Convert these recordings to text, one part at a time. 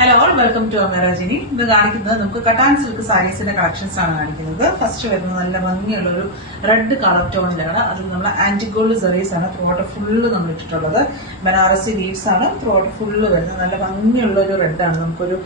Hello all welcome to അമേറാജിനി. ഇത് കാണിക്കുന്നത് നമുക്ക് കട്ടാൻ സിൽക്ക് സാരീസിന്റെ കളക്ഷൻസ് ആണ് കാണിക്കുന്നത്. ഫസ്റ്റ് വരുന്നത് നല്ല ഭംഗിയുള്ള ഒരു റെഡ് കളർ ടോണിലാണ്. അതിൽ നമ്മൾ ആന്റിഗോൾഡ് സെറീസ് ആണ് ത്രോട്ട് ഫുള്ള് നമ്മൾ ഇട്ടിട്ടുള്ളത്. ബനാറസി ലീവ്സ് ആണ് ത്രോട്ട് ഫുള്ള് വരുന്നത്. നല്ല ഭംഗിയുള്ള ഒരു റെഡ് ആണ്. നമുക്കൊരു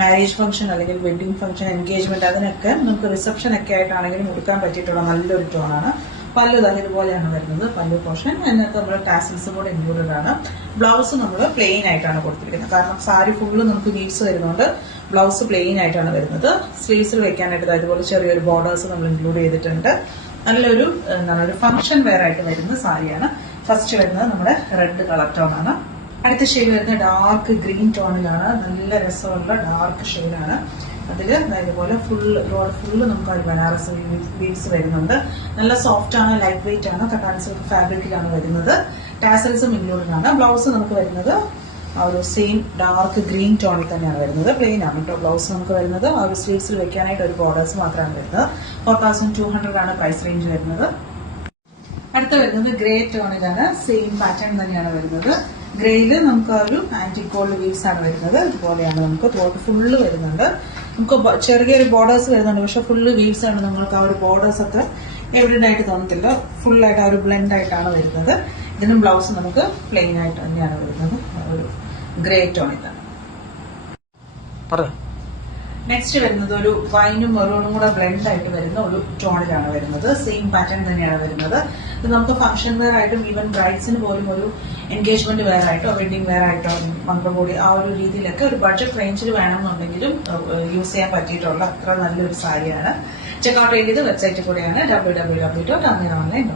മാരേജ് ഫംഗ്ഷൻ അല്ലെങ്കിൽ വെഡിങ് ഫംഗ്ഷൻ, എൻഗേജ്മെന്റ്, അതിനൊക്കെ നമുക്ക് റിസപ്ഷൻ ഒക്കെ ആയിട്ടാണെങ്കിലും കൊടുക്കാൻ പറ്റിയിട്ടുള്ള നല്ലൊരു ടോണാണ്. പല്ലു തന്നെ ഇതുപോലെയാണ് വരുന്നത്. പല്ലു പോർഷൻ അതിനകത്ത് നമ്മൾ ടാസിൽസ് കൂടെ ഇൻക്ലൂഡഡ് ആണ്. ബ്ലൗസ് നമ്മൾ പ്ലെയിൻ ആയിട്ടാണ് കൊടുത്തിരിക്കുന്നത്. കാരണം സാരി ഫുള്ള് നമുക്ക് ലീവ്സ് വരുന്നുണ്ട്. ബ്ലൗസ് പ്ലെയിൻ ആയിട്ടാണ് വരുന്നത്. സ്ലീവ്സിൽ വെക്കാനായിട്ട് അതുപോലെ ചെറിയൊരു ബോർഡേഴ്സ് നമ്മൾ ഇൻക്ലൂഡ് ചെയ്തിട്ടുണ്ട്. നല്ലൊരു എന്താണ് ഒരു ഫംഗ്ഷൻ വെയർ ആയിട്ട് വരുന്ന സാരിയാണ്. ഫസ്റ്റ് വരുന്നത് നമ്മുടെ റെഡ് കളർ ടോൺ ആണ്. അടുത്ത ഷെയ്ഡ് വരുന്നത് ഡാർക്ക് ഗ്രീൻ ടോണിലാണ്. നല്ല രസമുള്ള ഡാർക്ക് ഷെയ്ഡാണ്. അതിൽ ഇതുപോലെ ഫുള്ള് നമുക്ക് ബനാറസ് ലീവ്സ് വരുന്നുണ്ട്. നല്ല സോഫ്റ്റ് ആണ്, ലൈറ്റ് വെയിറ്റ് ആണ്. കട്ടാൻ സിൽക്ക് ഫാബ്രിക്കിലാണ് വരുന്നത്. ടാസൽസും ഇൻക്ലൂഡഡ് ആണ്. ബ്ലൗസ് നമുക്ക് വരുന്നത് ആ ഒരു സെയിം ഡാർക്ക് ഗ്രീൻ ടോണിൽ തന്നെയാണ് വരുന്നത്. പ്ലെയിൻ ആണ് കേട്ടോ ബ്ലൗസ് നമുക്ക് വരുന്നത്. ആ ഒരു സ്ലീവ്സിൽ വെക്കാനായിട്ട് ഒരു ബോർഡേഴ്സ് മാത്രമാണ് വരുന്നത്. 4200 ആണ് പ്രൈസ് റേഞ്ച് വരുന്നത്. അടുത്ത വരുന്നത് ഗ്രേ ടോണിലാണ്. സെയിം പാറ്റേൺ തന്നെയാണ് വരുന്നത്. ഗ്രേയിൽ നമുക്ക് ആ ഒരു ആന്റിഗോൾഡ് വീവ്സ് ആണ് വരുന്നത്. ഇതുപോലെയാണ് നമുക്ക് ത്രോട്ട് ഫുള്ള് വരുന്നുണ്ട്. നമുക്ക് ചെറിയൊരു ബോർഡേഴ്സ് വരുന്നുണ്ട്. പക്ഷെ ഫുള്ള് വീവ്സ് ആണ്. നിങ്ങൾക്ക് ആ ഒരു ബോർഡേഴ്സ് ഒക്കെ എവിഡന്റ് ആയിട്ട് തോന്നത്തില്ല. ഫുള്ളായിട്ട് ആ ഒരു ബ്ലെൻഡ് ആയിട്ടാണ് വരുന്നത്. ഇതിനും ബ്ലൗസ് നമുക്ക് പ്ലെയിൻ ആയിട്ട് തന്നെയാണ് വരുന്നത്. ഒരു ഗ്രേ ടോണിൽ തന്നെ. നെക്സ്റ്റ് വരുന്നത് ഒരു വൈനും മെറൂണും കൂടെ ബ്ലെൻഡ് ആയിട്ട് വരുന്ന ഒരു ടോണിലാണ് വരുന്നത്. സെയിം പാറ്റേൺ തന്നെയാണ് വരുന്നത്. ഇത് നമുക്ക് ഫംഗ്ഷൻ വെയർ ആയിട്ടും ഈവൻ ബ്രൈഡ്സിന് പോലും ഒരു എൻഗേജ്മെന്റ് വെയർ ആയിട്ടോ വെഡിങ് വെയർ ആയിട്ടോ മംഗളകൂടി ആ ഒരു രീതിയിലൊക്കെ ഒരു ബഡ്ജറ്റ് റേഞ്ചിൽ വേണമെന്നുണ്ടെങ്കിലും യൂസ് ചെയ്യാൻ പറ്റിയിട്ടുള്ള അത്ര നല്ലൊരു സാരിയാണ്. ചെക്കൗട്ട് ചെയ്തത് വെബ്സൈറ്റിൽ കൂടെയാണ് www.amira.online.